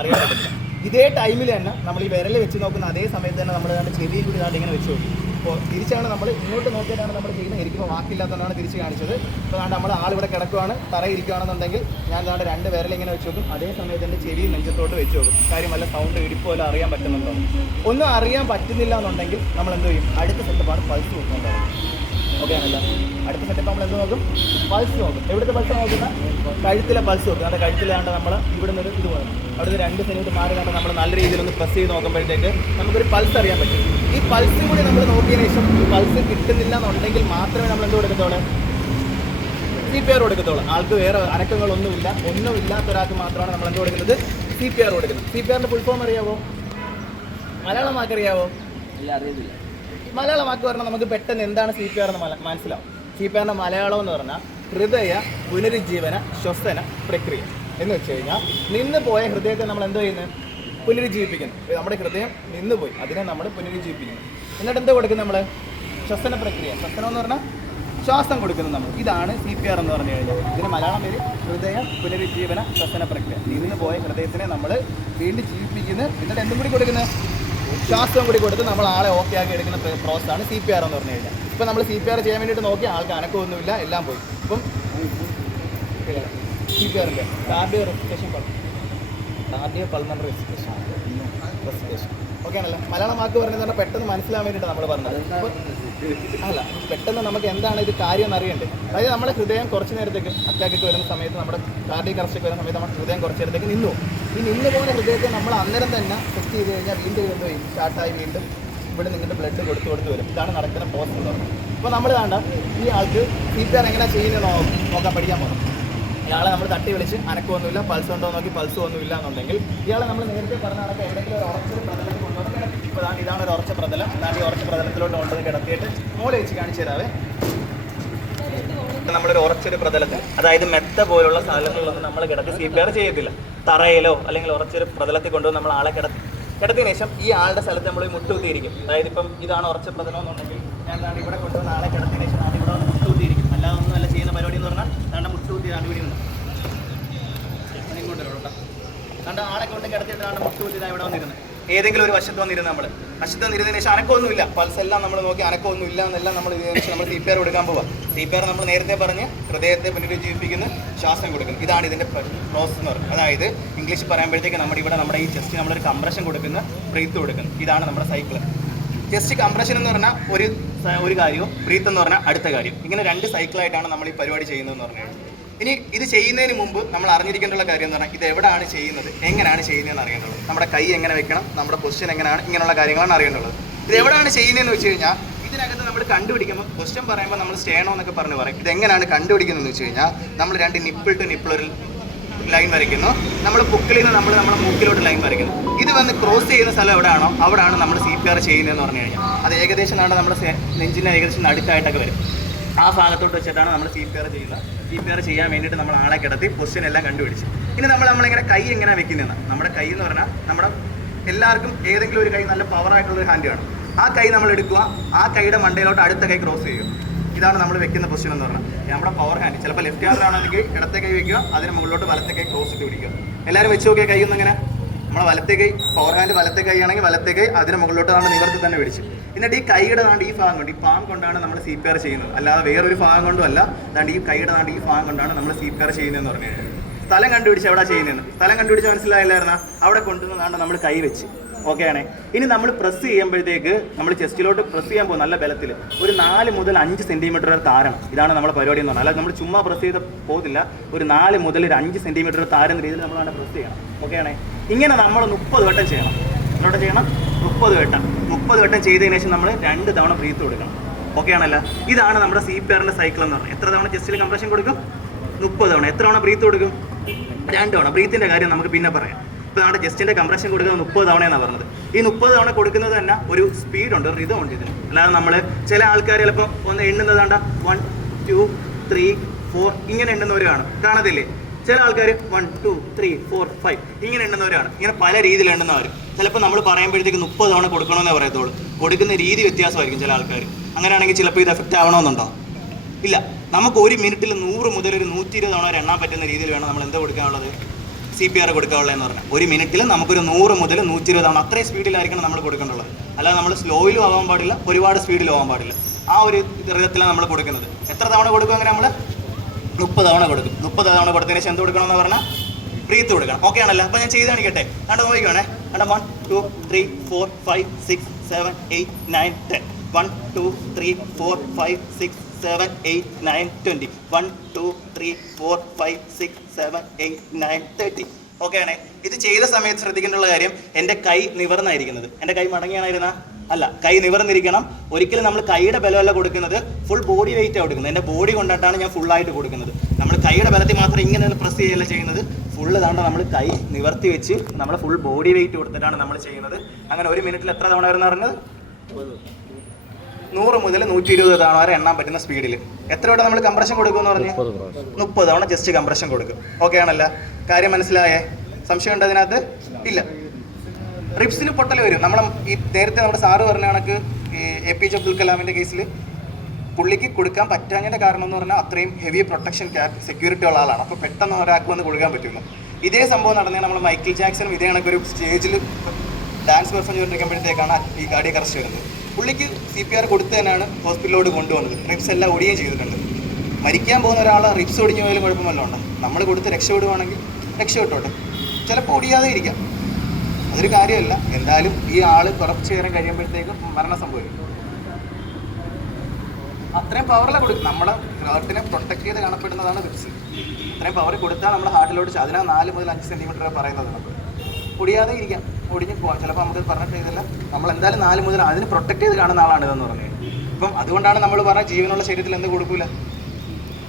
അറിയാൻ പറ്റില്ല. ഇതേ ടൈമിൽ തന്നെ നമ്മൾ ഈ വിരൽ വെച്ച് നോക്കുന്ന അതേ സമയത്ത് തന്നെ നമ്മൾ ചെവിയിൽ കൂടി ഇതാണ്ട് ഇങ്ങനെ വെച്ച് നോക്കും. അപ്പോൾ തിരിച്ചാണ് നമ്മൾ ഇങ്ങോട്ട് നോക്കിയിട്ടാണ് നമ്മൾ ചെയ്യുന്നത്. ഇരിക്കുമ്പോൾ വാക്കില്ലാത്തതുകൊണ്ടാണ് തിരിച്ച് കാണിച്ചത്. അപ്പോൾ അതാണ്ട് നമ്മൾ ആളിവിടെ കിടക്കുകയാണ്, തറയിരിക്കുകയാണെന്നുണ്ടെങ്കിൽ ഞാൻ അതാണ്ട് 2 വിരൽ ഇങ്ങനെ വെച്ച് നോക്കും. അതേ സമയത്ത് എൻ്റെ ചെവി നെഞ്ചത്തോട്ട് വെച്ച് നോക്കും. കാര്യം വല്ല സൗണ്ട് ഇടിപ്പോ വല്ല അറിയാൻ പറ്റുന്നുണ്ടോ. ഒന്നും അറിയാൻ പറ്റുന്നില്ല എന്നുണ്ടെങ്കിൽ നമ്മൾ എന്ത് ചെയ്യും, അടുത്ത സെറ്റപ്പാണ് പൾസ് നോക്കുന്നുണ്ടാവും. ഓക്കെ ആണല്ലോ. അടുത്ത സെറ്റപ്പ് നമ്മൾ എന്ത് നോക്കും, പൾസ് നോക്കും. എവിടുത്തെ പൾസ് നോക്കുന്ന, കഴുത്തിലെ പൾസ് നോക്കും. അത് കഴുത്തിലാണ്ട് നമ്മൾ ഇവിടെ നിന്ന് ഇത് പോകും. അവിടുന്ന് 2 സെൻറ്റിമീറ്റർ മാറി കണ്ട് നമ്മൾ നല്ല രീതിയിലൊന്ന് പ്രസ് ചെയ്ത് നോക്കുമ്പോഴത്തേക്ക് നമുക്കൊരു പൾസ് അറിയാൻ പറ്റും. ഈ പൾസും കൂടി നമ്മൾ നോക്കിയതിന് ശേഷം ഈ പൾസ് കിട്ടുന്നില്ല എന്നുണ്ടെങ്കിൽ മാത്രമേ നമ്മൾ എന്ത് കൊടുക്കത്തുള്ളൂ, CPR കൊടുക്കത്തുള്ളൂ. ആൾക്ക് വേറെ അനക്കങ്ങളൊന്നുമില്ല, ഒന്നുമില്ലാത്ത ഒരാൾക്ക് മാത്രമാണ് നമ്മൾ എന്ത് കൊടുക്കുന്നത്, CPR കൊടുക്കുന്നത്. CPRന്റെ ഫുൾ ഫോം അറിയാവോ, മലയാളം വാക്കറിയാവോ? ഇല്ല, അറിയത്തില്ല. മലയാളം വാക്ക് പറഞ്ഞാൽ നമുക്ക് പെട്ടെന്ന് എന്താണ് CPR എന്ന് മനസ്സിലാവും. CPRന്റെ മലയാളം എന്ന് പറഞ്ഞാൽ ഹൃദയ പുനരുജ്ജീവന ശ്വസന പ്രക്രിയ എന്ന് വെച്ച് കഴിഞ്ഞാൽ നിന്ന് പോയ ഹൃദയത്തെ നമ്മൾ എന്തോ ചെയ്യുന്നത്, പുനരുജ്ജീവിപ്പിക്കുന്നു. നമ്മുടെ ഹൃദയം നിന്നുപോയി, അതിനെ നമ്മൾ പുനരുജ്ജീവിപ്പിക്കുന്നു. എന്നിട്ട് എന്താ കൊടുക്കുന്നത് നമ്മൾ, ശ്വസന പ്രക്രിയ. ശ്വസനം എന്ന് പറഞ്ഞാൽ ശ്വാസം കൊടുക്കുന്നത് നമ്മൾ. ഇതാണ് CPR എന്ന് പറഞ്ഞു കഴിഞ്ഞാൽ. ഇതിന് മലയാളം പേര് ഹൃദയ പുനരുജ്ജീവന ശ്വസന പ്രക്രിയ. നിന്ന് പോയ ഹൃദയത്തിനെ നമ്മൾ വീണ്ടും ജീവിപ്പിക്കുന്നു. എന്നിട്ട് എന്തും കൂടി കൊടുക്കുന്നത്, ശ്വാസം കൂടി കൊടുത്ത് നമ്മൾ ആളെ ഓക്കെ ആക്കി എടുക്കുന്ന പ്രോസസ്സാണ് CPR എന്ന് പറഞ്ഞു കഴിഞ്ഞാൽ. ഇപ്പം നമ്മൾ CPR ചെയ്യാൻ വേണ്ടിയിട്ട് നോക്കി ആൾക്ക് അനക്കമൊന്നുമില്ല, എല്ലാം പോയി. ഇപ്പം CPRൻ്റെ cardio respiration, cardio pulmonary respiration. Okay ആണല്ലോ. മലയാളം വാക്ക് പറഞ്ഞത് പെട്ടെന്ന് മനസ്സിലാൻ വേണ്ടിയിട്ട് നമ്മൾ പറഞ്ഞത്. അല്ല, പെട്ടെന്ന് നമുക്ക് എന്താണ് ഇത് കാര്യം എന്നറിയണ്ടേ. അതായത് നമ്മുടെ ഹൃദയം കുറച്ച് നേരത്തേക്ക് അറ്റാക്കൊക്കെ വരുന്ന സമയത്ത്, നമ്മുടെ കാർഡിയക് അറസ്റ്റൊക്കെ വരുന്ന സമയത്ത് നമ്മുടെ ഹൃദയം കുറച്ച് നേരത്തേക്ക് നിന്നു. ഈ നിന്ന് പോകുന്ന ഹൃദയത്തെ നമ്മൾ അന്നേരം തന്നെ ടെസ്റ്റ് ചെയ്ത് കഴിഞ്ഞാൽ വീണ്ടും എന്തോ സ്റ്റാർട്ടായി വീണ്ടും ഇവിടെ നിന്നിട്ട് ബ്ലഡ് കൊടുത്ത് വരും. ഇതാണ് നടക്കുന്ന പ്രോസസ് എന്ന് പറയുന്നത്. അപ്പോൾ നമ്മൾ വേണ്ട ഈ ആൾക്ക് CPR എങ്ങനെ ചെയ്യുന്നത് നോക്കാൻ പഠിക്കാൻ പോകണം. ഇയാളെ നമ്മൾ തട്ടി വിളിച്ച് അനക്കമൊന്നുമില്ല, പൾസ് ഉണ്ടോ നോക്കി പൾസ് ഒന്നുമില്ല എന്നുണ്ടെങ്കിൽ ഇയാളെ നമ്മൾ നേരത്തെ പറഞ്ഞ കണക്ക് എവിടെയെങ്കിലും ഒരു ഉറച്ചൊരു പ്രതലത്തിൽ കൊണ്ടുവന്ന് കിടത്തി. ഇപ്പോൾ ഇതാണ് ഒരു ഉറച്ച പ്രതലം. അതാണ് ഈ ഉറച്ച പ്രതലത്തിലോട്ട് കൊണ്ടുവന്ന് കിടത്തിയിട്ട് മോളെ വെച്ച് കാണിച്ചു തരാവേ. നമ്മളൊരു ഉറച്ചൊരു പ്രതലത്തിൽ, അതായത് മെത്ത പോലുള്ള സ്ഥലങ്ങളിലൊന്നും നമ്മൾ കിടത്തി CPR ചെയ്യത്തില്ല. തറയിലോ അല്ലെങ്കിൽ ഉറച്ചൊരു പ്രതലത്തിൽ കൊണ്ടുവന്ന് നമ്മൾ ആളെ കിടത്തിയതിനു ശേഷം ഈ ആളുടെ സ്ഥലത്ത് നമ്മൾ മുട്ടുകുത്തിയിരിക്കും. അതായത് ഇപ്പം ഇതാണ് ഉറച്ച പ്രതലം എന്നുണ്ടെങ്കിൽ ഞാൻ ഇവിടെ കൊണ്ടുവന്ന് ആളെ കിടത്തിയതിനു ശേഷം ഇവിടെ മുട്ടുകുത്തിയിരിക്കും. അല്ലാതെ ഒന്നുമല്ല ചെയ്യുന്ന പരിപാടി എന്ന് പറഞ്ഞാൽ താണ്ട മുട്ടുകുത്തി കണ്ടുപിടി ഉണ്ട്. കണ്ട ആളെ കൊണ്ട് കിടത്തിയിട്ട് മുട്ടുകുത്തി ഇവിടെ വന്നിരുന്നത് ഏതെങ്കിലും ഒരു വശത്ത് വന്നിരുന്നത്. വശത്ത് വന്നിരുന്നതിന് ശേഷം അനക്കമൊന്നുമില്ല, പൾസ് എല്ലാം നമ്മൾ നോക്കി അനക്കമൊന്നുമില്ല എന്നെല്ലാം നമ്മൾ ഇതിനു ശേഷം നമ്മൾ CPR കൊടുക്കാൻ പോവാം. CPR നമ്മൾ നേരത്തെ പറഞ്ഞ് ഹൃദയത്തെ പുനരുജ്ജീവിപ്പിക്കുന്ന ശ്വാസം കൊടുക്കുന്നു. ഇതാണ് ഇതിൻ്റെ പ്രോസസ് എന്ന് പറയുന്നത്. അതായത് ഇംഗ്ലീഷ് പറയുമ്പോഴത്തേക്ക് നമ്മുടെ ഈ ചെസ്റ്റ് നമ്മളൊരു കംപ്രഷൻ കൊടുക്കുന്ന, ബ്രീത്ത് കൊടുക്കുന്നു. ഇതാണ് നമ്മുടെ സൈക്കിൾ. ചെസ്റ്റ് കംപ്രഷൻ എന്ന് പറഞ്ഞാൽ ഒരു കാര്യവും, ബ്രീത്ത് എന്ന് പറഞ്ഞാൽ അടുത്ത കാര്യം. ഇങ്ങനെ 2 സൈക്കിളായിട്ടാണ് നമ്മൾ ഈ പരിപാടി ചെയ്യുന്നതെന്ന് പറഞ്ഞു കഴിഞ്ഞാൽ. ഇനി ഇത് ചെയ്യുന്നതിന് മുമ്പ് നമ്മൾ അറിഞ്ഞിരിക്കേണ്ട കാര്യം എന്ന് പറഞ്ഞാൽ ഇത് എവിടെയാണ് ചെയ്യുന്നത്, എങ്ങനെയാണ് ചെയ്യുന്നതെന്ന് അറിയേണ്ടത്. നമ്മുടെ കൈ എങ്ങനെ വെക്കണം, നമ്മുടെ പൊസിഷൻ എങ്ങനെയാണ്, ഇങ്ങനെയുള്ള കാര്യങ്ങളാണ് അറിയേണ്ടത്. ഇത് എവിടെയാണ് ചെയ്യുന്നതെന്ന് വെച്ച് കഴിഞ്ഞാൽ ഇതിനകത്ത് നമ്മൾ കണ്ടുപിടിക്കുമ്പോൾ ക്വസ്റ്റ്യൻ പറയുമ്പോൾ നമ്മൾ സ്റ്റേണോ എന്നൊക്കെ പറഞ്ഞ് പറയും. ഇതെങ്ങനെയാണ് കണ്ടുപിടിക്കുന്നതെന്ന് വെച്ച് കഴിഞ്ഞാൽ നമ്മൾ 2 നിപ്പിൾ ടു നിപ്പിൾ ഒരു ലൈൻ വരയ്ക്കുന്നു. നമ്മൾ പുക്കിൽ നിന്ന് നമ്മുടെ മൂക്കിലോട്ട് ലൈൻ വരയ്ക്കുന്നു. ഇത് വന്ന് ക്രോസ് ചെയ്യുന്ന സ്ഥലം എവിടെയാണോ അവിടെയാണ് നമ്മൾ CPR ചെയ്യുന്നതെന്ന് പറഞ്ഞു കഴിഞ്ഞാൽ. അത് ഏകദേശം നമ്മുടെ നെഞ്ചിൻ്റെ ഏകദേശം അടുത്തായിട്ടൊക്കെ വരും. ആ ഭാഗത്തോട്ട് വെച്ചിട്ടാണ് നമ്മൾ CPR ചെയ്യുന്നത്. CPR ചെയ്യാൻ വേണ്ടിയിട്ട് നമ്മൾ ആളെ കിടത്തി പൊസിഷൻ എല്ലാം കണ്ടുപിടിച്ച്. ഇനി നമ്മളിങ്ങനെ കൈ എങ്ങനെ വെക്കുന്നതെന്ന്, നമ്മുടെ കൈ എന്ന് പറഞ്ഞാൽ നമ്മുടെ എല്ലാവർക്കും ഏതെങ്കിലും ഒരു കൈ നല്ല പവറായിട്ടുള്ളൊരു ഹാൻഡ് കാണും. ആ കൈ നമ്മൾ എടുക്കുക, ആ കൈയുടെ മണ്ടയിലോട്ട് അടുത്ത കൈ ക്രോസ് ചെയ്യുക. ഇതാണ് നമ്മൾ വെക്കുന്ന പൊസിഷൻ എന്ന് പറഞ്ഞാൽ. നമ്മുടെ പവർ ഹാൻഡ് ചിലപ്പോൾ ലെഫ്റ്റ് ഹാൻഡിലാണെങ്കിൽ ഇടത്തെ കൈ വയ്ക്കുക, അതിന് മുകളിലോട്ട് വലത്തെ കൈ ക്രോസ് ഇട്ട് പിടിക്കുക. എല്ലാവരും വെച്ച് നോക്കിയാൽ കൈ ഒന്നിങ്ങനെ നമ്മളെ വലത്തെ കൈ, പവർ ഹാൻഡ് വലത്തെ കൈ ആണെങ്കിൽ വലത്തെ കൈ അതിന് മുകളിലോട്ട് നമ്മൾ നിവർത്തി തന്നെ പിടിച്ച്. എന്നിട്ട് ഈ കൈയുടെ ഈ ഭാഗം കൊണ്ട്, ഈ പാം കൊണ്ടാണ് നമ്മൾ CPR ചെയ്യുന്നത്. അല്ലാതെ വേറൊരു ഭാഗം കൊണ്ടും അല്ല. അതാണ്ട് ഈ കൈയുടെ ഈ ഭാഗം കൊണ്ടാണ് നമ്മൾ CPR ചെയ്യുന്നതെന്ന് പറഞ്ഞു കഴിഞ്ഞാൽ. സ്ഥലം കണ്ടുപിടിച്ച് എവിടെ ചെയ്യുന്നതെന്ന് സ്ഥലം കണ്ടുപിടിച്ച് മനസ്സിലായില്ലായിരുന്ന അവിടെ കൊണ്ടുവന്നതാണ് നമ്മൾ കൈ വെച്ച്. ഓക്കെ ആണേ. ഇനി നമ്മൾ പ്രസ് ചെയ്യുമ്പോഴത്തേക്ക് നമ്മൾ ചെസ്റ്റിലോട്ട് പ്രസ് ചെയ്യാൻ പോകും നല്ല ബലത്തിൽ. ഒരു 4 മുതൽ 5 സെൻറ്റിമീറ്റർ വരെ താരണം. ഇതാണ് നമ്മുടെ പരിപാടി എന്ന് പറഞ്ഞാൽ. അല്ലാതെ നമ്മൾ ചുമ്മാ പ്രസ് ചെയ്ത് പോകത്തില്ല. ഒരു 4 മുതൽ ഒരു 5 സെൻറ്റിമീറ്റർ താരുന്ന രീതിയിൽ നമ്മളാണ് പ്രസ് ചെയ്യണം. ഓക്കെ ആണേ. ഇങ്ങനെ നമ്മൾ 30 വട്ടം ചെയ്യണം. എവിടെ ചെയ്യണം? 30 വട്ടം. 30 വട്ടം ചെയ്തതിന് ശേഷം നമ്മൾ 2 തവണ ബ്രീത്ത് കൊടുക്കണം. ഓക്കെ ആണല്ലോ. ഇതാണ് നമ്മുടെ CPRൻ്റെ സൈക്കിൾ എന്ന് പറഞ്ഞാൽ. എത്ര തവണ ചെസ്റ്റിൽ കംപ്രഷൻ കൊടുക്കും? 30 തവണ. എത്ര തവണ ബ്രീത്ത് കൊടുക്കും? 2 തവണ. ബ്രീത്തിൻ്റെ കാര്യം നമുക്ക് പിന്നെ പറയാം. ഇപ്പോൾ നമ്മുടെ ചെസ്റ്റിൻ്റെ കംപ്രഷൻ കൊടുക്കുന്നത് 30 തവണയെന്നാണ് പറഞ്ഞത്. ഈ 30 തവണ കൊടുക്കുന്നത് തന്നെ ഒരു സ്പീഡുണ്ട്, ഒരു റിതം ഉണ്ട് ഇതിന്. അല്ലാതെ നമ്മൾ ചില ആൾക്കാർ ചിലപ്പോൾ ഒന്ന് എണ്ണുന്നതാണ്ട 1 2 3 4 ഇങ്ങനെ എണ്ണുന്നവർ കാണത്തില്ലേ? ചില ആൾക്കാർ 1 2 3 4 5 ഇങ്ങനെ എണ്ണുന്നവരാണ്. ഇങ്ങനെ പല രീതിയിൽ എണ്ണുന്നവർ. ചിലപ്പോൾ നമ്മൾ പറയുമ്പോഴത്തേക്ക് 30 തവണ കൊടുക്കണമെന്നേ പറയത്തുള്ളൂ. കൊടുക്കുന്ന രീതി വ്യത്യാസമായിരിക്കും ചില ആൾക്കാർ. അങ്ങനെയാണെങ്കിൽ ചിലപ്പോൾ ഇത് എഫക്റ്റ് ആവണമെന്നുണ്ടോ? ഇല്ല. നമുക്ക് ഒരു മിനിറ്റിൽ 100 മുതൽ ഒരു 120 തവണ വരെ എണ്ണാൻ പറ്റുന്ന രീതിയിൽ വേണം നമ്മൾ എന്താ കൊടുക്കാനുള്ളത്? CPR കൊടുക്കാനുള്ളതെന്ന് പറഞ്ഞാൽ 1 മിനിറ്റിൽ നമുക്കൊരു 100 മുതൽ 120 തവണ അത്രയും സ്പീഡിലായിരിക്കണം നമ്മൾ കൊടുക്കേണ്ടുള്ളത്. അല്ലാതെ നമ്മൾ സ്ലോയിലും ആവാൻ പാടില്ല, ഒരുപാട് സ്പീഡിലും ആവാൻ പാടില്ല. ആ ഒരു വിധത്തിലാണ് നമ്മൾ കൊടുക്കുന്നത്. എത്ര തവണ കൊടുക്കും? അങ്ങനെ നമ്മൾ 30 തവണ കൊടുക്കും. 30 തവണ കൊടുത്തതിന് ശേഷം എന്ത് കൊടുക്കണമെന്ന് പറഞ്ഞാൽ ബ്രീത്ത് കൊടുക്കണം. ഓക്കെ ആണല്ലോ? അപ്പോൾ ഞാൻ ചെയ്ത് കാണിക്കട്ടെ. കണ്ടോ, നോക്കിക്കോണേ. കണ്ടോ, 1 2 3 4 5 6 7 8 9 10. 1 2 3 4 5 6 7 8 9 20. 1 2 3 4 5 6 7 8 9 30. ഓക്കെ ആണേ? ഇത് ചെയ്ത സമയത്ത് ശ്രദ്ധിക്കേണ്ടുള്ള കാര്യം, എൻ്റെ കൈ നിവർന്നായിരിക്കുന്നത്. എൻ്റെ കൈ മടങ്ങിയാണായിരുന്ന അല്ല, കൈ നിവർന്നിരിക്കണം. ഒരിക്കലും നമ്മൾ കൈയുടെ ബലമല്ല കൊടുക്കുന്നത്, ഫുൾ ബോഡി വെയിറ്റ് കൊടുക്കുന്നത്. എൻ്റെ ബോഡി കൊണ്ടിട്ടാണ് ഞാൻ ഫുള്ളായിട്ട് കൊടുക്കുന്നത്. നമ്മൾ കൈയുടെ ബലത്തിൽ മാത്രം ഇങ്ങനെ പ്രസ് ചെയ്യല്ല ചെയ്യുന്നത്, ഫുള്ള് തവണ നമ്മൾ കൈ നിവർത്തി വെച്ച് നമ്മൾ ഫുൾ ബോഡി വെയിറ്റ് കൊടുത്തിട്ടാണ് നമ്മൾ ചെയ്യുന്നത്. അങ്ങനെ 1 മിനിറ്റിൽ എത്ര തവണ വരുന്ന പറഞ്ഞത്? 100 മുതൽ 120 തവണ വരെ എണ്ണാൻ പറ്റുന്ന സ്പീഡിൽ. എത്ര വട്ടം നമ്മൾ കംപ്രഷൻ കൊടുക്കുമെന്ന് പറഞ്ഞ് 30 തവണ ജസ്റ്റ് കംപ്രഷൻ കൊടുക്കും. ഓക്കെ ആണല്ലോ? കാര്യം മനസ്സിലായേ? സംശയം ഉണ്ട് അതിനകത്ത്? ഇല്ല. റിബ്സിന് പൊട്ടൽ വരും. നമ്മൾ ഈ നേരത്തെ നമ്മുടെ സാറ് പറഞ്ഞ കണക്ക് ഈ APJ അബ്ദുൽ കലാമിൻ്റെ കേസിൽ പുള്ളിക്ക് കൊടുക്കാൻ പറ്റാഞ്ഞതിൻ്റെ കാരണം എന്ന് പറഞ്ഞാൽ അത്രയും ഹെവി പ്രൊട്ടക്ഷൻ സെക്യൂരിറ്റി ഉള്ള ആളാണ്. അപ്പോൾ പെട്ടെന്ന് ഒരാൾക്ക് വന്ന് കൊടുക്കാൻ പറ്റില്ല. ഇതേ സംഭവം നടന്നേ നമ്മൾ മൈക്കിൾ ജാക്സണും ഇതേ കണക്കൊരു സ്റ്റേജിൽ ഡാൻസ് പെർഫോം ചെയ്തുകൊണ്ടിരിക്കുമ്പോഴത്തേക്കാണ് ഈ കാർഡിയക് അറസ്റ്റ് വരുന്നത്. പുള്ളിക്ക് CPR കൊടുത്ത് തന്നെയാണ് ഹോസ്പിറ്റലിലോട്ട് കൊണ്ടുവന്നത്. റിബ്സ് എല്ലാം ഒടിയുകയും ചെയ്തിട്ടുണ്ട്. മരിക്കാൻ പോകുന്ന ഒരാൾ റിബ്സ് ഒടിഞ്ഞു പോയാലും കുഴപ്പമല്ല ഉണ്ട്. നമ്മൾ കൊടുത്ത് രക്ഷപ്പെടുവാണെങ്കിൽ രക്ഷപ്പെട്ടോട്ടെ, ചിലപ്പോൾ ഒടിയാതെ ഇരിക്കാം, അതൊരു കാര്യമല്ല. എന്തായാലും ഈ ആൾ കുറച്ച് നേരം കഴിയുമ്പോഴത്തേക്കും മരണം സംഭവിക്കും. അത്രയും പവറിലാണ് കൊടുക്കും. നമ്മുടെ ഹാർട്ടിനെ പ്രൊട്ടക്ട് ചെയ്ത് കാണപ്പെടുന്നതാണ് റിബ്സ്. അത്രയും പവർ കൊടുത്താൽ നമ്മുടെ ഹാർട്ടിലോട്ട് അതിനാണ് 4 മുതൽ 5 സെൻറ്റിമീറ്റർ പറയുന്നത്. നമ്മൾ ഒടിയാതെ ഇരിക്കാം, ഒടിഞ്ഞ് പോകാം. ചിലപ്പോൾ നമുക്ക് പറഞ്ഞിട്ട് ചെയ്തില്ല, നമ്മൾ എന്തായാലും 4 മുതൽ അതിന് പ്രൊട്ടക്ട് ചെയ്ത് കാണുന്ന ആളാണ് ഇതെന്ന് പറഞ്ഞത്. ഇപ്പം അതുകൊണ്ടാണ് നമ്മൾ പറഞ്ഞ ജീവനുള്ള ശരീരത്തിൽ എന്ത് കൊടുക്കൂല,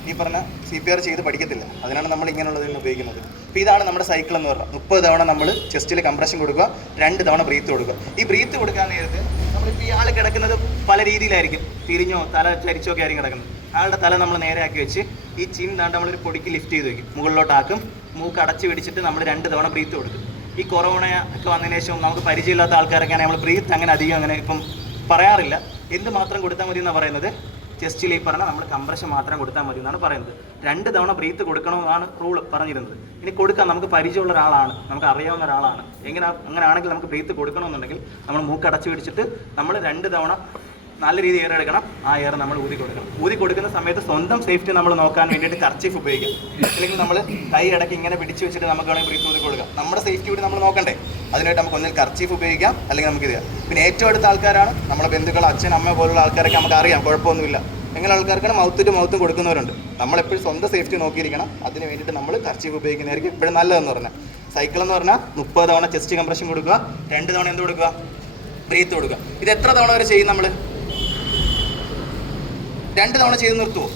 ഈ പറഞ്ഞ CPR ചെയ്ത് പഠിക്കത്തില്ല. അതിനാണ് നമ്മൾ ഇങ്ങനെയുള്ളതിന് ഉപയോഗിക്കുന്നത്. അപ്പോൾ ഇതാണ് നമ്മുടെ സൈക്കിൾ എന്ന് പറഞ്ഞാൽ 30 തവണ നമ്മൾ ചെസ്റ്റിൽ കംപ്രഷൻ കൊടുക്കുക, 2 തവണ ബ്രീത്ത് കൊടുക്കുക. ഈ ബ്രീത്ത് കൊടുക്കാൻ നേരത്ത് നമ്മളിപ്പോൾ ഈ ആൾ കിടക്കുന്നത് പല രീതിയിലായിരിക്കും, തിരിഞ്ഞോ തല ചരിച്ചോ ഒക്കെ ആയിരിക്കും കിടക്കുന്നത്. ആളുടെ തല നമ്മൾ നേരെ ആക്കി വെച്ച് ഈ ചീൻ താണ്ട് നമ്മളൊരു പൊടിക്ക് ലിഫ്റ്റ് ചെയ്ത് വയ്ക്കും, മുകളിലോട്ടാക്കും, മൂക്ക് അടച്ച് പിടിച്ചിട്ട് നമ്മൾ 2 തവണ ബ്രീത്ത് കൊടുക്കും. ഈ കൊറോണ ഒക്കെ വന്നതിന് ശേഷം നമുക്ക് പരിചയമില്ലാത്ത ആൾക്കാരൊക്കെ നമ്മൾ ബ്രീത്ത് അങ്ങനെ അധികം അങ്ങനെ ഇപ്പം പറയാറില്ല. എന്ത് മാത്രം കൊടുത്താൽ മതി എന്നാണ് പറയുന്നത്? ചെസ്റ്റിൽ ഈ പറഞ്ഞാൽ നമ്മൾ കംപ്രഷൻ മാത്രം കൊടുത്താൽ മതി എന്നാണ് പറയുന്നത്. 2 തവണ ബ്രീത്ത് കൊടുക്കണമെന്നാണ് റൂൾ പറഞ്ഞിരുന്നത്. ഇനി കൊടുക്കാം, നമുക്ക് പരിചയമുള്ള ഒരാളാണ്, നമുക്ക് അറിയാവുന്ന ഒരാളാണ്, അങ്ങനെയാണെങ്കിൽ നമുക്ക് ബ്രീത്ത് കൊടുക്കണമെന്നുണ്ടെങ്കിൽ നമ്മൾ മൂക്ക് അടച്ചു പിടിച്ചിട്ട് നമ്മൾ 2 തവണ നല്ല രീതിയിൽ എയർ എടുക്കണം. ആ എയർ നമ്മൾ ഊതി കൊടുക്കണം. ഊതി കൊടുക്കുന്ന സമയത്ത് സ്വന്തം സേഫ്റ്റി നമ്മൾ നോക്കാൻ വേണ്ടിയിട്ട് കർച്ചീഫ് ഉപയോഗിക്കാം. അല്ലെങ്കിൽ നമ്മൾ കൈ ഇടയ്ക്ക് ഇങ്ങനെ പിടിച്ച് വെച്ചിട്ട് നമുക്ക് വേണമെങ്കിൽ ബ്രീത്ത് ഊതി കൊടുക്കാം. നമ്മുടെ സേഫ്റ്റി കൂടി നമ്മൾ നോക്കണ്ടേ? അതിനായിട്ട് നമുക്ക് ഒന്നിൽ കർച്ചീഫ് ഉപയോഗിക്കാം, അല്ലെങ്കിൽ നമുക്ക് ഇത് ചെയ്യാം. പിന്നെ ഏറ്റവും അടുത്ത ആൾക്കാരാണ് നമ്മുടെ ബന്ധുക്കൾ, അച്ഛൻ അമ്മ പോലുള്ള ആൾക്കാരൊക്കെ നമുക്ക് അറിയാം, കുഴപ്പമൊന്നുമില്ല. എങ്ങനെ ആൾക്കാർക്കാണ് മൗത്ത് ടു മൗത്തും കൊടുക്കുന്നവരുണ്ട്. നമ്മളെപ്പോഴും സ്വന്തം സേഫ്റ്റി നോക്കിയിരിക്കണം. അതിന് വേണ്ടിയിട്ട് നമ്മൾ കർച്ചീഫ് ഉപയോഗിക്കുന്നതായിരിക്കും എപ്പോഴും നല്ലതെന്ന് പറഞ്ഞാൽ. സൈക്കിൾ എന്ന് പറഞ്ഞാൽ 30 തവണ ചെസ്റ്റ് കംപ്രഷൻ കൊടുക്കുക, 2 തവണ എന്ത് കൊടുക്കുക? ബ്രീത്ത് കൊടുക്കുക. ഇത് എത്ര തവണ വരെ ചെയ്യും നമ്മൾ? 2 തവണ ചെയ്ത് നിർത്തുമോ?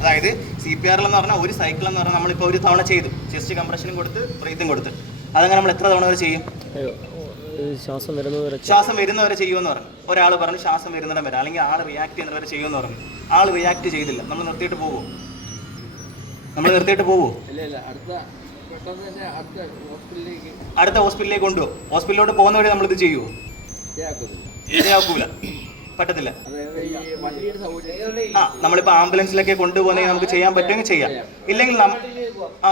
അതായത് CPR എന്ന് പറഞ്ഞാൽ ഒരു സൈക്കിൾ എന്ന് പറഞ്ഞാൽ നമ്മളിപ്പോൾ 1 തവണ ചെയ്തു, ചെസ്റ്റ് കംപ്രഷനും കൊടുത്ത് ബ്രീത്തും കൊടുത്ത്, അതങ്ങനെ നമ്മൾ എത്ര തവണ വരെ ചെയ്യും? ശ്വാസം വരുന്നവരെ ചെയ്യുമെന്ന് പറഞ്ഞു. ഒരാൾ പറഞ്ഞു ശ്വാസം വരുന്നിടം വരെ, അല്ലെങ്കിൽ ആൾ റിയാക്ട് ചെയ്യുന്നവരെ ചെയ്യുമെന്ന് പറഞ്ഞു. ആൾ റിയാക്ട് ചെയ്തില്ല, നമ്മൾ നിർത്തിയിട്ട് പോവോ? അടുത്ത ഹോസ്പിറ്റലിലേക്ക് കൊണ്ടുപോകും. ഹോസ്പിറ്റലിലോട്ട് പോകുന്ന വഴി നമ്മളിത് ചെയ്യുമോ? ശരിയാക്കൂല, പറ്റത്തില്ല. നമ്മളിപ്പോൾ ആംബുലൻസിലൊക്കെ കൊണ്ടുപോകുന്നെങ്കിൽ നമുക്ക് ചെയ്യാൻ പറ്റുമെങ്കിൽ ചെയ്യാം, ഇല്ലെങ്കിൽ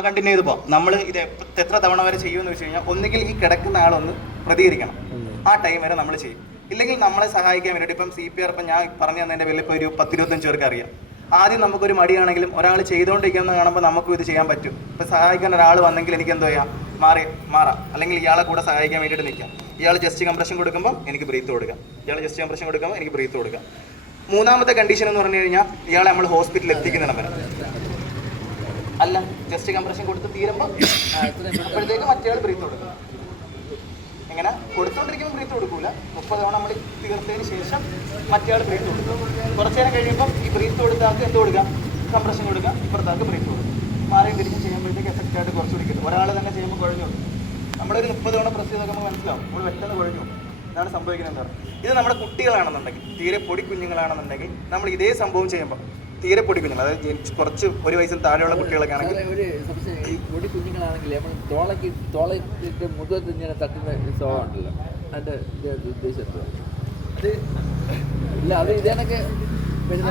കണ്ടിന്യൂ ചെയ്ത് പോകാം. നമ്മൾ ഇത് എത്ര തവണ വരെ ചെയ്യുമെന്ന് വെച്ച് കഴിഞ്ഞാൽ ഒന്നുകിൽ ഈ കിടക്കുന്ന ആളൊന്ന് പ്രതികരിക്കണം, ആ ടൈം വരെ നമ്മൾ ചെയ്യും. ഇല്ലെങ്കിൽ നമ്മളെ സഹായിക്കാൻ വേണ്ടിയിട്ട് ഇപ്പം CPR ഇപ്പം ഞാൻ പറഞ്ഞു തന്നതിൻ്റെ പേരിൽ ഇപ്പോൾ ഒരു 10-25 പേർക്ക് അറിയാം. ആദ്യം നമുക്കൊരു മടിയാണെങ്കിലും ഒരാൾ ചെയ്തുകൊണ്ടിരിക്കുന്നത് കാണുമ്പോൾ നമുക്കും ഇത് ചെയ്യാൻ പറ്റും. ഇപ്പം സഹായിക്കാൻ ഒരാൾ വന്നെങ്കിൽ എനിക്ക് എന്തോ ചെയ്യാം, മാറാം, അല്ലെങ്കിൽ ഇയാളെ കൂടെ സഹായിക്കാൻ വേണ്ടിയിട്ട് നിൽക്കാം. ഇയാൾ ചെസ്റ്റ് കംപ്രഷൻ കൊടുക്കുമ്പോൾ എനിക്ക് ബ്രീത്ത് കൊടുക്കാം, ഇയാൾ ചെസ്റ്റ് കംപ്രഷൻ കൊടുക്കുമ്പോൾ എനിക്ക് ബ്രീത്ത് കൊടുക്കാം. മൂന്നാമത്തെ കണ്ടീഷൻ എന്ന് പറഞ്ഞു കഴിഞ്ഞാൽ ഇയാളെ നമ്മൾ ഹോസ്പിറ്റലിൽ എത്തിക്കുന്നിടം വരെ അല്ല, ചെസ്റ്റ് കംപ്രഷൻ കൊടുത്ത് തീരുമ്പോൾ അപ്പോഴത്തേക്ക് മറ്റേ ആൾ ബ്രീത്ത് കൊടുക്കും. ഇങ്ങനെ കൊടുത്തുകൊണ്ടിരിക്കുമ്പോൾ ബ്രീത്ത് കൊടുക്കൂല. 30 തവണ നമ്മൾ തീർത്തതിന് ശേഷം മറ്റേ ആൾ ബ്രീത്ത് കൊടുക്കും. കുറച്ച് നേരം കഴിയുമ്പോൾ ഈ ബ്രീത്ത് കൊടുത്ത ആൾക്ക് എന്ത് കൊടുക്കാം? കംപ്രഷൻ കൊടുക്കാം, ഇപ്പുറത്താൾക്ക് ബ്രീത്ത് കൊടുക്കും. മാറി തിരിച്ച് ചെയ്യുമ്പോഴത്തേക്ക് എഫക്റ്റായിട്ട് കുറച്ചുകൂടി കിട്ടും. ഒരാൾ തന്നെ ചെയ്യുമ്പോൾ കുഴഞ്ഞു. നമ്മളൊരു 30 തവണ പ്രസ് ചെയ്തൊക്കെ നമുക്ക് മനസ്സിലാവും നമ്മൾ പെട്ടെന്ന് കുഴഞ്ഞു. ഇതാണ് സംഭവിക്കുന്നത്. ഇത് നമ്മുടെ കുട്ടികളാണെന്നുണ്ടെങ്കിൽ, തീരെ പൊടി കുഞ്ഞുങ്ങളാണെന്നുണ്ടെങ്കിൽ നമ്മൾ ഇതേ സംഭവം ചെയ്യുമ്പോൾ, തീരെ പൊടി കുഞ്ഞുങ്ങൾ, അതായത് കുറച്ച് 1 വയസ്സിന് താഴെയുള്ള കുട്ടികളൊക്കെ ആണെങ്കിൽ, ഈ പൊടി കുഞ്ഞുങ്ങളാണെങ്കിൽ നമ്മൾ തോളയ്ക്ക് മുഖത്ത് ഇങ്ങനെ തട്ടുന്ന സ്വഭാവം ഉണ്ടല്ലോ, അതിൻ്റെ ഉദ്ദേശം എന്തോ? അത് ഇല്ല, അത് ഇതേനൊക്കെ അതെന്ന്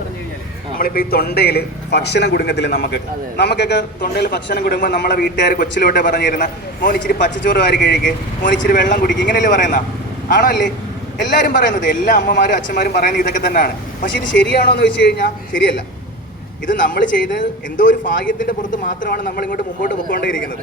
പറഞ്ഞു കഴിഞ്ഞാൽ നമ്മളിപ്പോൾ ഈ തൊണ്ടയിൽ ഭക്ഷണം കുടുങ്ങത്തില്ല നമുക്കൊക്കെ തൊണ്ടയിൽ ഭക്ഷണം കുടുങ്ങുമ്പോൾ നമ്മളെ വീട്ടുകാർ കൊച്ചിലോട്ടെ പറഞ്ഞു തരുന്ന മോൻ ഇച്ചിരി പച്ചച്ചോറ് വാരി കഴിക്ക്, മോൻ ഇച്ചിരി വെള്ളം കുടിക്കുക, ഇങ്ങനെയല്ലേ പറയുന്ന? ആണോ അല്ലേ? എല്ലാവരും പറയുന്നത്, എല്ലാ അമ്മമാരും അച്ഛന്മാരും പറയുന്നത് ഇതൊക്കെ തന്നെയാണ്. പക്ഷെ ഇത് ശരിയാണോ എന്ന് വെച്ച് കഴിഞ്ഞാൽ ശരിയല്ല. ഇത് നമ്മൾ ചെയ്തത് എന്തോ ഒരു ഭാഗ്യത്തിന്റെ പുറത്ത് മാത്രമാണ് നമ്മൾ ഇങ്ങോട്ട് മുമ്പോട്ട് പോയിക്കൊണ്ടേയിരിക്കുന്നത്.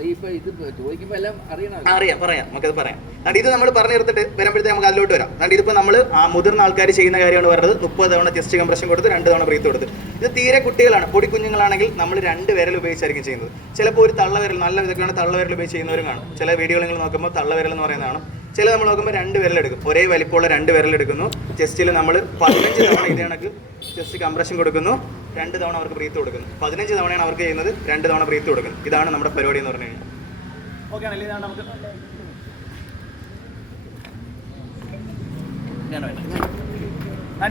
അറിയാം, പറയാം, നമുക്കത് പറയാം. അതുകൊണ്ട് ഇത് നമ്മൾ പറഞ്ഞു നിർത്തിട്ട് വരുമ്പോഴത്തേക്ക് നമുക്ക് അതിലോട്ട് വരാം. അതുകൊണ്ട് ഇതിപ്പോൾ നമ്മൾ ആ മുതിർന്ന ആൾക്കാർ ചെയ്യുന്ന കാര്യമാണ് പറയുന്നത്. 30 തവണ ചെസ്റ്റ് കംപ്രഷൻ കൊടുത്ത് 2 തവണ ബ്രീത്ത് കൊടുത്ത്. ഇത് തീരെ കുട്ടികളാണ്, പൊടി കുഞ്ഞുങ്ങളാണെങ്കിൽ നമ്മൾ 2 വിരൽ ഉപയോഗിച്ചായിരിക്കും ചെയ്യുന്നത്. ചിലപ്പോൾ ഒരു തള്ളവിരൽ, നല്ല വിധത്തിലാണ് തള്ളവിരൽ ഉപയോഗിച്ച് ചെയ്യുന്നവരും കാണും. ചില വീഡിയോകൾ നിങ്ങൾ നോക്കുമ്പോൾ തള്ളവിരൽ എന്ന് പറയുന്നതാണ്. ചില നമ്മൾ നോക്കുമ്പോൾ 2 വിരലെടുക്കും, ഒരേ വലിപ്പമുള്ള 2 വിരലെടുക്കുന്നു. ചെസ്റ്റിൽ നമ്മൾ 15 തവണ ഇത് കണക്ക് ചെസ്റ്റ് കംപ്രഷൻ കൊടുക്കുന്നു, 2 തവണ അവർക്ക് ബ്രീത്ത് കൊടുക്കുന്നു. 15 തവണയാണ് അവർക്ക് ചെയ്യുന്നത്, 2 തവണ ബ്രീത്ത് കൊടുക്കുന്നു. ഇതാണ് നമ്മുടെ പരിപാടി എന്ന് പറഞ്ഞു കഴിഞ്ഞാൽ. ഓക്കെ ആണല്ലേ? ഇതാണ് നമുക്ക്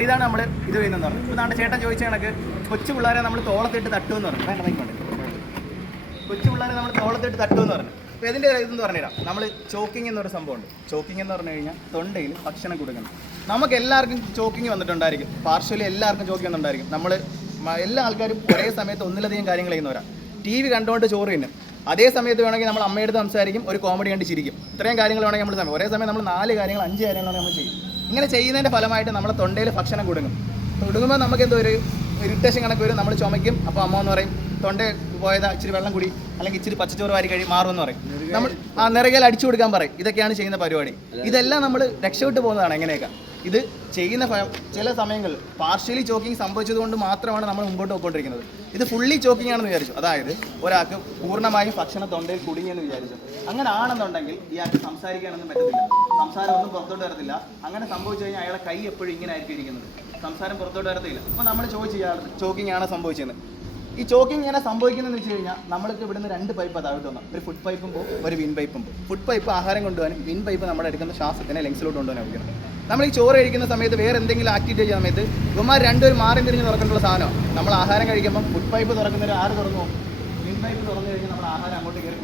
ഇതാണ് നമ്മൾ ഇത് ചെയ്യുന്നതെന്ന് പറഞ്ഞു. ഇപ്പോൾ നമ്മുടെ ചേട്ടൻ ചോദിച്ച കണക്ക് കൊച്ചു പിള്ളേരെ നമ്മൾ തോളത്തിട്ട് തട്ടുമെന്ന് പറഞ്ഞു. കൊച്ചു പിള്ളേരെ നമ്മൾ തോളത്തിട്ട് തട്ടുമെന്ന് പറഞ്ഞു. അപ്പോൾ ഇതിൻ്റെ ഇതെന്ന് പറഞ്ഞുതരാം. നമ്മൾ ചോക്കിംഗ് എന്നൊരു സംഭവമുണ്ട്. ചോക്കിംഗ് എന്ന് പറഞ്ഞു കഴിഞ്ഞാൽ തൊണ്ടയിൽ ഭക്ഷണം കൊടുക്കണം. നമുക്ക് എല്ലാവർക്കും ചോക്കിംഗ് വന്നിട്ടുണ്ടായിരിക്കും, പാർഷ്യലി എല്ലാവർക്കും ചോക്കിംഗ് വന്നിട്ടുണ്ടായിരിക്കും. നമ്മൾ എല്ലാ ആൾക്കാരും ഒരേ സമയത്ത് ഒന്നിലധികം കാര്യങ്ങൾ ചെയ്യുന്നവരാണ്. TV കണ്ടുകൊണ്ട് ചോറ് തിന്നും, അതേ സമയത്ത് വേണമെങ്കിൽ നമ്മൾ അമ്മയുടെ സംസാരിക്കും, ഒരു കോമഡി കണ്ട് ചിരിക്കും. ഇത്രയും കാര്യങ്ങൾ വേണമെങ്കിൽ നമ്മൾ ഒരേ സമയം നമ്മൾ 4 കാര്യങ്ങൾ 5 കാര്യങ്ങളാണ് നമ്മൾ ചെയ്യും. ഇങ്ങനെ ചെയ്യുന്നതിൻ്റെ ഫലമായിട്ട് നമ്മുടെ തൊണ്ടയിൽ ഭക്ഷണം കൊടുക്കുമ്പോൾ നമുക്ക് എന്തോ ഒരു ഇറിറ്റേഷൻ കണക്ക് വരും. നമ്മൾ ചുമയ്ക്കും. അപ്പോൾ അമ്മ എന്ന് പറയും തൊണ്ട പോയതാ, ഇച്ചിരി വെള്ളം കുടി, അല്ലെങ്കിൽ ഇച്ചിരി പച്ചച്ചോറ് വാരി മാറുമെന്ന് പറയും. നമ്മൾ ആ നിറകയിൽ അടിച്ചു കൊടുക്കാൻ പറയും. ഇതൊക്കെയാണ് ചെയ്യുന്ന പരിപാടി. ഇതെല്ലാം നമ്മൾ രക്ഷപ്പെട്ടു പോകുന്നതാണ്. എങ്ങനെയൊക്കെ ഇത് ചെയ്യുന്ന ചില സമയങ്ങളിൽ പാർഷ്യലി ചോക്കിങ് സംഭവിച്ചതുകൊണ്ട് മാത്രമാണ് നമ്മൾ മുമ്പോട്ട് പോയിക്കൊണ്ടിരിക്കുന്നത്. ഇത് ഫുള്ളി ചോക്കിംഗ് ആണെന്ന് വിചാരിച്ചു, അതായത് ഒരാൾക്ക് പൂർണ്ണമായും ഭക്ഷണം തൊണ്ടയിൽ കുടുങ്ങിയെന്ന് വിചാരിച്ചു. അങ്ങനെ ആണെന്നുണ്ടെങ്കിൽ ഇയാൾക്ക് സംസാരിക്കാനൊന്നും പറ്റത്തില്ല, സംസാരം ഒന്നും പുറത്തോട്ട് വരത്തില്ല. അങ്ങനെ സംഭവിച്ചു കഴിഞ്ഞാൽ അയാളെ കൈ എപ്പോഴും ഇങ്ങനെ ആയിരിക്കും ഇരിക്കുന്നത്, സംസാരം പുറത്തോട്ട് വരത്തില്ല. അപ്പോൾ നമ്മൾ ചോദിച്ചു ഇയാൾ ചോക്കിംഗ് ആണ് സംഭവിച്ചതെന്ന്. ഈ ചോക്കിംഗ് ഇങ്ങനെ സംഭവിക്കുന്നതെന്ന് വെച്ച് കഴിഞ്ഞാൽ നമ്മൾക്ക് ഇവിടുന്ന് 2 പൈപ്പ് അതായിട്ട് വന്നു, ഒരു ഫുഡ് പൈപ്പും പോകും, ഒരു വിൻ പൈപ്പും പോകും. ഫുഡ് പൈപ്പ് ആഹാരം കൊണ്ടുപോകാനും വിൻ പൈപ്പ് നമ്മുടെ എടുക്കുന്ന ശ്വാസത്തിനെ ലെങ്സിലോട്ട് കൊണ്ടുപോകാൻ ഉപയോഗിക്കണം. നമ്മൾ ഈ ചോറ് കഴിക്കുന്ന സമയത്ത് വേറെ എന്തെങ്കിലും ആക്ടിവിറ്റി ചെയ്യുന്ന സമയത്ത് ഇവന്മാർ 2 മാറി തിരിഞ്ഞ് തുറക്കേണ്ട സാധനമാണ്. നമ്മൾ ആഹാരം കഴിക്കുമ്പം ഫുഡ് പൈപ്പ് തുറക്കുന്നവർ ആര് തുറന്നു? വിൻ പൈപ്പ് തുറന്നു കഴിഞ്ഞാൽ നമ്മൾ ആഹാരം അങ്ങോട്ട് കയറി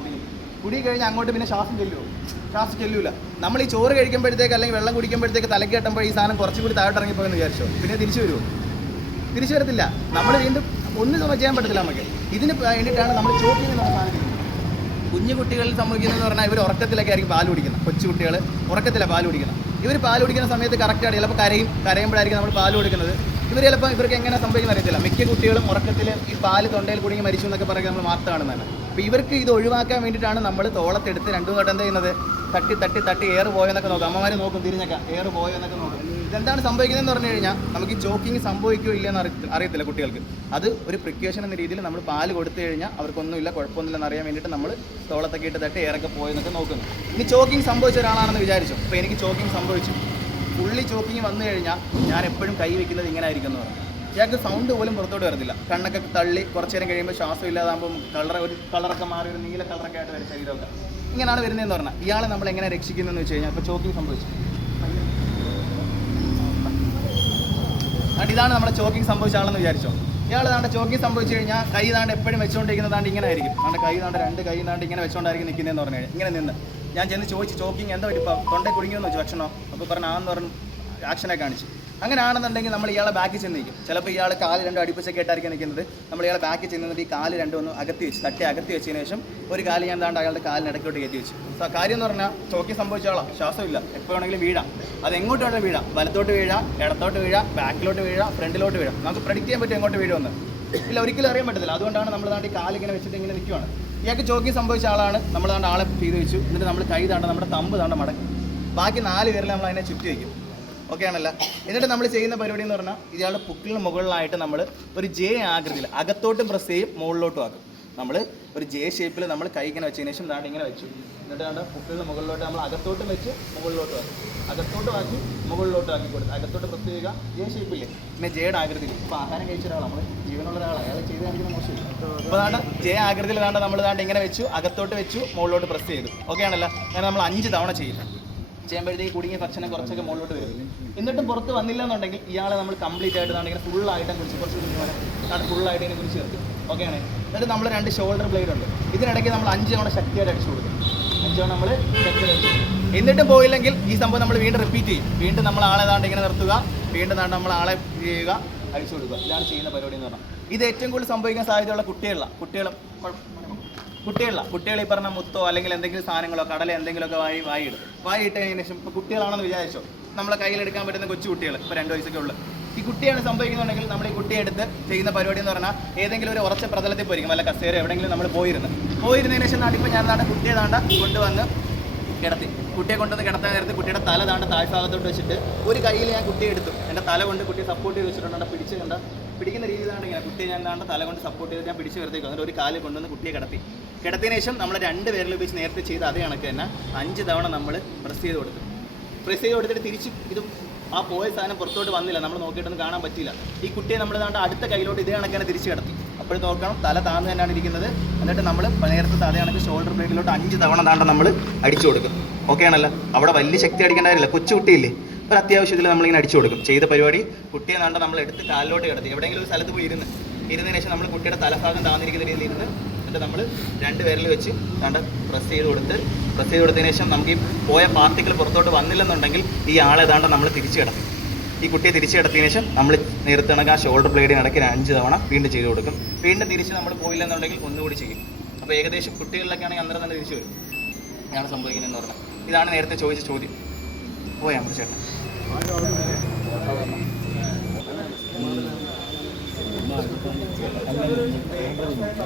കുടി കഴിഞ്ഞാൽ അങ്ങോട്ട് പിന്നെ ശ്വാസം ചെല്ലൂല. നമ്മൾ ഈ ചോറ് കഴിക്കുമ്പോഴത്തേക്ക് അല്ലെങ്കിൽ വെള്ളം കുടിക്കുമ്പോഴത്തേക്ക് തലക്ക് കെട്ടുമ്പോൾ ഈ സാധനം കുറച്ചുകൂടി താഴോട്ട് ഇറങ്ങിപ്പോയെന്ന് വിചാരിച്ചോ, പിന്നെ തിരിച്ചു വരുമോ? തിരിച്ചു വരത്തില്ല. നമ്മൾ വീണ്ടും ഒന്നും ചെയ്യാൻ പറ്റത്തില്ല നമുക്ക്. ഇതിന് വേണ്ടിയിട്ടാണ് നമ്മൾ ചോക്കിംഗ് എന്ന് പറഞ്ഞ സാധനം. കുഞ്ഞു കുട്ടികളിൽ സംഭവിക്കുന്നതെന്ന് പറഞ്ഞാൽ ഇവർ ഉറക്കത്തിലൊക്കെ ആയിരിക്കും പാൽ കുടിക്കുന്നത്. കൊച്ചു കുട്ടികൾ ഉറക്കത്തിലാണ് പാൽ കുടിക്കുന്നത്. ഇവർ പാൽ കുടിക്കുന്ന സമയത്ത് കറക്റ്റാണ്, ചിലപ്പോൾ കരയുമ്പോഴായിരിക്കും നമ്മൾ പാൽ കൊടുക്കുന്നത്. ചിലപ്പോൾ ഇവർക്ക് എങ്ങനെ സംഭവിക്കുന്ന അറിയത്തില്ല. മിക്ക കുട്ടികളും ഉറക്കത്തിൽ ഈ പാല് തൊണ്ടയിൽ കുടുങ്ങി മരിച്ചു എന്നൊക്കെ പറയുന്നത് നമ്മൾ വാർത്ത കാണുന്നതാണ്. അപ്പോൾ ഇവർക്ക് ഇത് ഒഴിവാക്കാൻ വേണ്ടിയിട്ടാണ് നമ്മൾ തോളത്തെടുത്ത് 2 വട്ടം എന്ത് ചെയ്യുന്നത്, തട്ടി എയർ പോയെന്നൊക്കെ നോക്കും. അമ്മമാർ നോക്കും, തിരിഞ്ഞൊക്കെ എയർ പോയെന്നൊക്കെ നോക്കും. ഇതെന്താണ് സംഭവിക്കുന്നതെന്ന് പറഞ്ഞു കഴിഞ്ഞാൽ നമുക്ക് ഈ ചോക്കിങ് സംഭവിക്കുകയോ ഇല്ലയെന്ന് അറിയത്തില്ല കുട്ടികൾക്ക്. അത് ഒരു പ്രിക്കോഷൻ എന്ന രീതിയിൽ നമ്മൾ പാല് കൊടുത്തു കഴിഞ്ഞാൽ അവർക്കൊന്നുമില്ല, കുഴപ്പമൊന്നുമില്ലെന്ന് അറിയാൻ വേണ്ടിയിട്ട് നമ്മൾ തോളത്തൊക്കെ ഇട്ട് തട്ടി എയറൊക്കെ പോയെന്നൊക്കെ നോക്കുന്നു. ഇനി ചോക്കിങ് സംഭവിച്ച ഒരാളാണെന്ന് വിചാരിച്ചു. അപ്പോൾ എനിക്ക് ചോക്കിങ് സംഭവിച്ചു, ഫുള്ളി ചോക്കിങ് വന്നു കഴിഞ്ഞാൽ ഞാൻ എപ്പോഴും കൈ വയ്ക്കുന്നത് ഇങ്ങനെ ആയിരിക്കും എന്ന് പറഞ്ഞു. ഇയാൾക്ക് സൗണ്ട് പോലും പുറത്തോട്ട് വരത്തില്ല. കണ്ണൊക്കെ തള്ളി കുറച്ച് നേരം കഴിയുമ്പോൾ ശ്വാസം ഇല്ലാതാകുമ്പോൾ ഒരു കളറൊക്കെ മാറി, ഒരു നീല കളറൊക്കെ ആയിട്ട് വരും ശരീരമൊക്കെ. ഇങ്ങനെയാണ് വരുന്നതെന്ന് പറഞ്ഞാൽ ഇയാളെ നമ്മൾ എങ്ങനെ രക്ഷിക്കുന്നതെന്ന് വെച്ച് കഴിഞ്ഞാൽ ഇപ്പോൾ ചോക്കിങ് സംഭവിച്ചു. ഇതാണ് നമ്മുടെ ചോക്കിങ് സംഭവിച്ച ആളെന്ന് വിചാരിച്ചോ. ഇയാൾ താണ്ട് ചോക്കിങ് സംഭവിച്ചു കഴിഞ്ഞാൽ കൈ താണ്ട് എപ്പോഴും വെച്ചുകൊണ്ടിരിക്കുന്നതാണ്ട് ഇങ്ങനെ ആയിരിക്കും. താണ്ട് കൈ താണ്ട് 2 കൈ താണ്ട് ഇങ്ങനെ വെച്ചുകൊണ്ടായിരിക്കും നിൽക്കുന്നതെന്ന് പറഞ്ഞു കഴിഞ്ഞാൽ ഇങ്ങനെ നിന്ന് ഞാൻ ചെന്ന് ചോദിച്ചു ചോക്കിങ് എന്താ ഇപ്പം തൊണ്ടയിൽ കുടുങ്ങിയെന്ന് വെച്ചു ഭക്ഷണോ. അപ്പോൾ പറഞ്ഞു ആന്ന് പറഞ്ഞു ആക്ഷനെ കാണിച്ചു. അങ്ങനെ ആണെന്നുണ്ടെങ്കിൽ നമ്മൾ ഇയാളെ ബാക്കിൽ ചെന്ന് നിൽക്കും. ചിലപ്പോൾ ഇയാൾ കാല് 2 അടുപ്പിച്ചൊക്കെ ആയിട്ടായിരിക്കും നിൽക്കുന്നത്. നമ്മൾ ഇയാളെ ബാക്കിൽ ചെന്നിട്ട് ഈ കാല് 2 ഒന്ന് അകത്തി വെച്ചതിന് ശേഷം ഒരു കാല് ഞാൻ താണ്ട് അയാളുടെ കാലിന് ഇടയ്ക്കോട്ട് കയറ്റി വെച്ചു. കാര്യം എന്ന് പറഞ്ഞാൽ ചോക്കിങ് സംഭവിച്ച ആളാണ്, ശ്വാസമില്ല, എപ്പോൾ വേണമെങ്കിലും വീഴാം. അത് എങ്ങോട്ട് വേണമെങ്കിലും വീഴാം, വലത്തോട്ട് വീഴാം, ഇടത്തോട്ട് വീഴാം, ബാക്കിലോട്ട് വീഴാം, ഫ്രണ്ടിലോട്ട് വീഴാം. നമുക്ക് പ്രെഡിക്റ്റ് ചെയ്യാൻ പറ്റും എങ്ങോട്ട് വീഴുമെന്ന്. ഇല്ല, ഒരിക്കലും അറിയാൻ പറ്റത്തില്ല. അതുകൊണ്ടാണ് നമ്മൾ താണ്ട് ഈ കാലിങ്ങനെ വെച്ചിട്ട് ഇങ്ങനെ നിൽക്കുവാണ്. ഇയാൾക്ക് ചോക്കിങ് സംഭവിച്ച ആളാണ്. നമ്മൾ താണ്ട് ആളെ ചെയ്ത് വെച്ചു. എന്നിട്ട് നമ്മൾ കൈ താണ്ട് നമ്മുടെ തമ്പ് താണ്ട് മടക്കും. ബാക്കി 4 പേരിൽ നമ്മൾ അതിനെ ചുറ്റി വയ്ക്കും. ഓക്കെ ആണല്ലോ. എന്നിട്ട് നമ്മൾ ചെയ്യുന്ന പരിപാടി എന്ന് പറഞ്ഞാൽ ഇയാളുടെ പുക്കിളിന് മുകളിലായിട്ട് നമ്മൾ ഒരു ജെ ആകൃതിയിൽ അകത്തോട്ടും പ്രസ് ചെയ്യും, മുകളിലോട്ടും ആക്കും. നമ്മൾ ഒരു ജെ ഷേപ്പിൽ നമ്മൾ കൈ ഇങ്ങനെ വെച്ചതിന് ശേഷം താണ്ട് ഇങ്ങനെ വെച്ചു. എന്നിട്ട് താണ്ട് പുക്കിളിന് മുകളിലോട്ട് നമ്മൾ അകത്തോട്ടും വെച്ച് മുകളിലോട്ടും ആക്കി, അകത്തോട്ടും ആക്കി മുകളിലോട്ടും ആക്കി കൊടുത്ത് അകത്തോട്ട് പ്രസ് ചെയ്യുക. ജെ ഷേപ്പില്ലേ, പിന്നെ ജെയുടെ ആകൃതിയിൽ. ഇപ്പോൾ ആഹാരം കഴിച്ച ഒരാൾ, നമ്മൾ ജീവനുള്ള ഒരാളാണ്, അയാൾ ചെയ്ത് കാണിക്കുന്ന മോശമില്ല. അപ്പോൾ താണ്ട് ജെ ആകൃതിയിൽ താണ്ട് നമ്മൾ താണ്ട് ഇങ്ങനെ വെച്ചു, അകത്തോട്ട് വെച്ചു, മുകളിലോട്ട് പ്രസ് ചെയ്തു. ഓക്കെ ആണല്ലോ. അങ്ങനെ നമ്മൾ 5 തവണ ചെയ്യുമ്പോഴത്തേക്ക് കുടുങ്ങിയ ഭക്ഷണം കുറച്ചൊക്കെ മുകളിലോട്ട് വരും. എന്നിട്ടും പുറത്ത് വന്നില്ല എന്നുണ്ടെങ്കിൽ ഇയാളെ നമ്മൾ കംപ്ലീറ്റ് ആയിട്ട് ഇങ്ങനെ ഫുള്ളായിട്ട് കുറിച്ച് കുറച്ച് ഫുള്ളായിട്ട് ഇങ്ങനെ കുറിച്ച് ചേർക്കും. ഓക്കെയാണ്. എന്നിട്ട് നമ്മൾ 2 ഷോൾഡർ ബ്ലേഡ് ഉണ്ട്. ഇതിനിടയ്ക്ക് നമ്മൾ 5 തവണ ശക്തിയായിട്ട് അടിച്ചു കൊടുക്കും. 5 തവണ നമ്മൾ ശക്തിയായിട്ട് അടിച്ചു കൊടുക്കും. എന്നിട്ടും പോയില്ലെങ്കിൽ ഈ സംഭവം നമ്മൾ വീണ്ടും റിപ്പീറ്റ് ചെയ്യും. വീണ്ടും നമ്മൾ ആളെ താണ്ട് ഇങ്ങനെ നിർത്തുക, വീണ്ടും താണ്ട് നമ്മൾ ആളെ ചെയ്യുക, അഴിച്ചു കൊടുക്കുക. ഇതാണ് ചെയ്യുന്ന പരിപാടി എന്ന് പറഞ്ഞാൽ. ഇത് ഏറ്റവും കൂടുതൽ സംഭവിക്കാൻ സാധ്യതയുള്ള കുട്ടികൾ ഈ പറഞ്ഞ മുത്തോ അല്ലെങ്കിൽ എന്തെങ്കിലും സാധനങ്ങളോ കടല എന്തെങ്കിലുമൊക്കെ വായിടും. വായിട്ടതിന് ശേഷം ഇപ്പോൾ കുട്ടികളാണെന്ന് വിചാരിച്ചോ, നമ്മളെ കയ്യിലെടുക്കാൻ പറ്റുന്ന കൊച്ചു കുട്ടികൾ, ഇപ്പോൾ 2 വയസ്സൊക്കെ ഉള്ളു, ഈ കുട്ടിയാണ് സംഭവിക്കുന്നുണ്ടെങ്കിൽ നമ്മൾ ഈ കുട്ടിയെ എടുത്ത് ചെയ്യുന്ന പരിപാടി എന്ന് പറഞ്ഞാൽ ഏതെങ്കിലും ഒരു ഉറച്ച പ്രതലത്തിൽ പോയിരിക്കും, വല്ല കസേര എവിടെയെങ്കിലും നമ്മൾ പോയിരുന്നതിന് ശേഷം നാട്ടിപ്പോൾ ഞാൻ കുട്ടിയെ കൊണ്ടുവന്ന് കിടത്തി. കുട്ടിയെ കൊണ്ടുവന്ന് കിടത്താൻ നേരത്ത് കുട്ടിയുടെ തല താഴ്ഭാഗത്തോട്ട് വെച്ചിട്ട് ഒരു കയ്യിൽ ഞാൻ കുട്ടിയെ എടുത്തു. എൻ്റെ തല കൊണ്ട് കുട്ടിയെ സപ്പോർട്ട് ചെയ്ത് വെച്ചിട്ടുണ്ട്. പിടിക്കുന്ന രീതി ഇങ്ങനെ കുട്ടിയെ ഞാൻ തല കൊണ്ട് സപ്പോർട്ട് ചെയ്ത് ഞാൻ പിടിച്ച് വെറുതെ എന്നിട്ട് ഒരു കാല് കൊണ്ടുവന്ന് കുട്ടിയെ കിടത്തിയതിന് ശേഷം നമ്മൾ 2 വിരൽ ഉപയോഗിച്ച് നേരത്തെ ചെയ്ത് അതേ കണക്ക് തന്നെ 5 തവണ നമ്മൾ പ്രസ് ചെയ്ത് കൊടുത്തിട്ട് തിരിച്ച് ഇത് ആ പോയ സാധനം പുറത്തോട്ട് വന്നില്ല, നമ്മൾ നോക്കിയിട്ടൊന്നും കാണാൻ പറ്റില്ല. ഈ കുട്ടിയെ നമ്മൾ അടുത്ത കയ്യിലോട്ട് ഇതേ കണക്ക് തന്നെ തിരിച്ച് കിടത്തി. അപ്പോൾ നോക്കണം തല താഴ്ന്നു തന്നെയാണ് ഇരിക്കുന്നത്. എന്നിട്ട് നമ്മൾ നേരത്തെ അതേ കണക്ക് ഷോൾഡർ ബ്ലേഡിലോട്ട് 5 തവണ നമ്മൾ അടിച്ചു കൊടുക്കും. ഓക്കെ ആണല്ലോ? അവിടെ വലിയ ശക്തി അടിക്കേണ്ട കാര്യമില്ല, കൊച്ചു കുട്ടിയില്ലേ, ഒരു അത്യാവശ്യത്തിൽ നമ്മളിങ്ങനെ അടിച്ചു കൊടുക്കും. ചെയ്ത പരിപാടി കുട്ടിയെ നമ്മൾ എടുത്ത് കാലിലോട്ട് കിടത്തി എവിടെയെങ്കിലും ഒരു സ്ഥലത്ത് പോയി ഇരുന്നതിന് ശേഷം നമ്മൾ കുട്ടിയുടെ തലഭാഗം താന്നിരിക്കുന്ന രീതിയിൽ എന്നിട്ട് നമ്മൾ 2 വിരൽ വെച്ച് പ്രസ് ചെയ്ത് കൊടുത്തതിന് ശേഷം നമുക്ക് ഈ പോയ പാർട്ടിക്കിൾ പുറത്തോട്ട് വന്നില്ലെന്നുണ്ടെങ്കിൽ ഈ ആളെ നമ്മൾ തിരിച്ച് കിടത്തി. ഈ കുട്ടിയെ തിരിച്ച് കിടത്തിയതിന് ശേഷം നമ്മൾ നേരത്തെ കണക്ക് ആ ഷോൾഡർ ബ്ലേഡിന് ഇടയ്ക്ക് 5 തവണ വീണ്ടും ചെയ്ത് കൊടുക്കും. വീണ്ടും തിരിച്ച് നമ്മൾ പോയില്ലെന്നുണ്ടെങ്കിൽ ഒന്നുകൂടി ചെയ്യും. അപ്പോൾ ഏകദേശം കുട്ടികളിലൊക്കെ ആണെങ്കിൽ അന്നേരം തന്നെ തിരിച്ചു വരും. ഇതാണ് സംഭവിക്കുന്നതെന്ന് പറഞ്ഞാൽ. ഇതാണ് നേരത്തെ ചോദിച്ച ചോദ്യം. പോയാൽ നമ്മുടെ ചേട്ടൻ